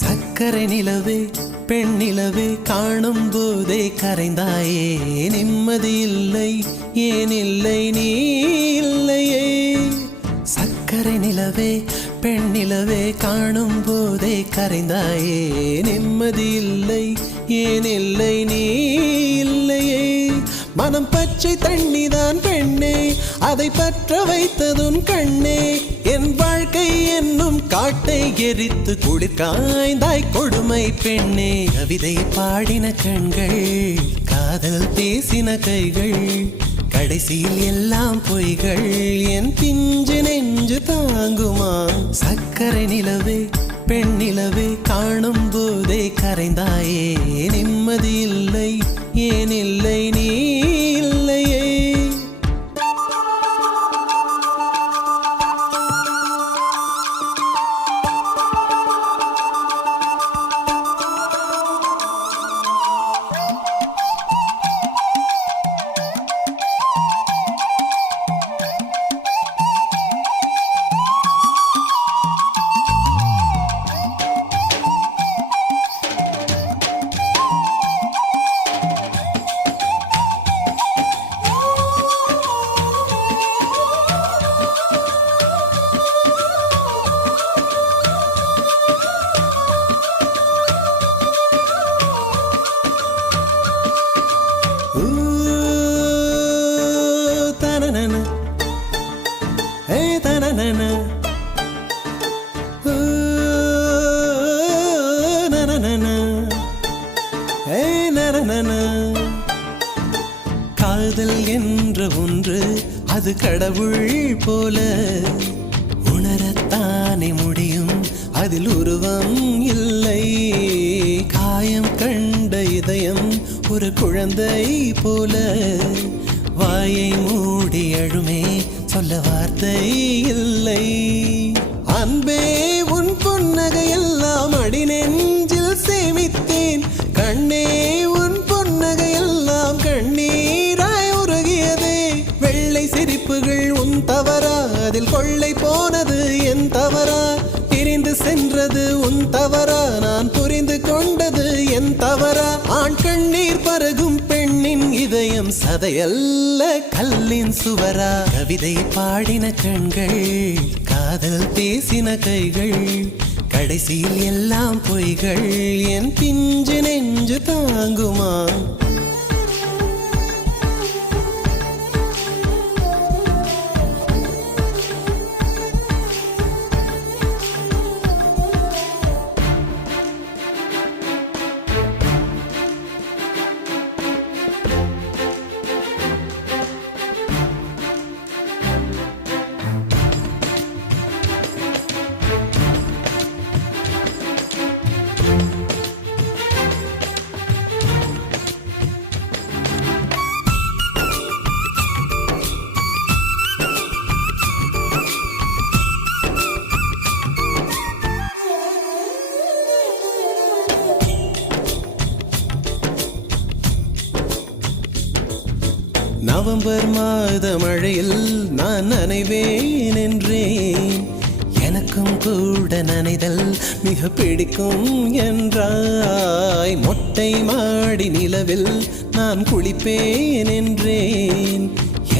சக்கரை நிலவே பெண் நிலவே காணும் போதே கரைந்தாயே நிம்மதி இல்லை ஏன் இல்லை நீ இல்லையே சக்கரை நிலவே பெண் நிலவே காணும் போதே கரைந்தாயே நிம்மதி இல்லை ஏன் இல்லை நீ இல்லையே மனம் பச்சை தண்ணிதான் பெண்ணே அதை பற்ற வைத்ததுன் கண்ணே என் வாழ்க்கை என்னும் காட்டை எரித்து குளிர் காய்ந்தாய் கொடுமை பெண்ணே கவிதை பாடின கண்கள் காதல் பேசின கைகள் கடைசியில் எல்லாம் பொய்கள் என் பிஞ்சு நெஞ்சு தாங்குமா சக்கரை நிலவே பெண் நிலவே காணும் போதே கரைந்தாயே நிம்மதி இல்லை ஏன் இல்லை நீ இல்லையே காதல் என்ற ஒன்று அது கடவுள் போல உணரத்தானே முடியும் அதில் உருவம் இல்லை காயம் கண்ட இதயம் ஒரு குழந்தை போல வாயை மூடி அழுமே சொல்ல வார்த்தை இல்லை அன்பே உன் புன்னகை எல்லாம் அடி நெஞ்சில் சேமித்தேன் கண்ணே உன் புன்னகை எல்லாம் கண்ணீராய் உருகியதே வெள்ளை சிரிப்புகள் உன் தவறா அதில் கொள்ளை போனது என் தவறா பிரிந்து சென்றது உன் தவறா நான் புரிந்து கொண்டது என் தவறா ஆண் கண்ணீர் பருகும் பெண்ணின் இதயம் சதையல்ல கல்லின் சுவரா கவிதை பாடின கண்கள் காதல் பேசின கைகள் கடைசியில் எல்லாம் பொய்கள் என் பிஞ்சு நெஞ்சு தாங்குமா நவம்பர் மாத மழையில் நான் நனைவேன் என்றேன் எனக்கும் கூட நனைதல் மிக பிடிக்கும் என்றாய் மொட்டை மாடி நிலவில் நான் குளிப்பேன் என்றேன்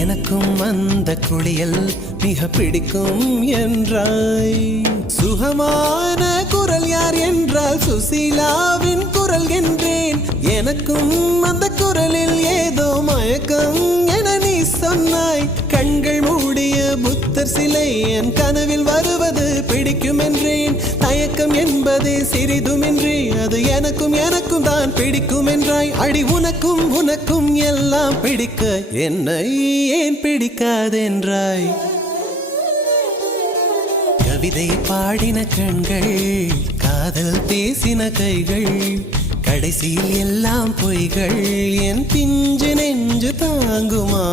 எனக்கும் அந்த குளியல் மிக பிடிக்கும் என்றாய் சுகமான குரல் யார் என்றால் சுசீலாவின் குரல் என்றேன் எனக்கும் அந்த குரலில் ஏதோ மயக்கம் என நீ சொன்னாய் கண்கள் மூடிய புத்தர் சிலை என் கனவில் வருவது பிடிக்கும் என்றேன் தயக்கம் என்பதே சிறிதுமின்றி அது எனக்கும் எனக்கும் தான் பிடிக்கும் என்றாய் அடி உனக்கும் உனக்கும் எல்லாம் பிடிக்க என்னை ஏன் பிடிக்காதென்றாய் கவிதை பாடின கண்கள் காதல் பேசின கைகள் கடைசியில் எல்லாம் பொய்கள் என் பிஞ்சு நெஞ்சு தாங்குமா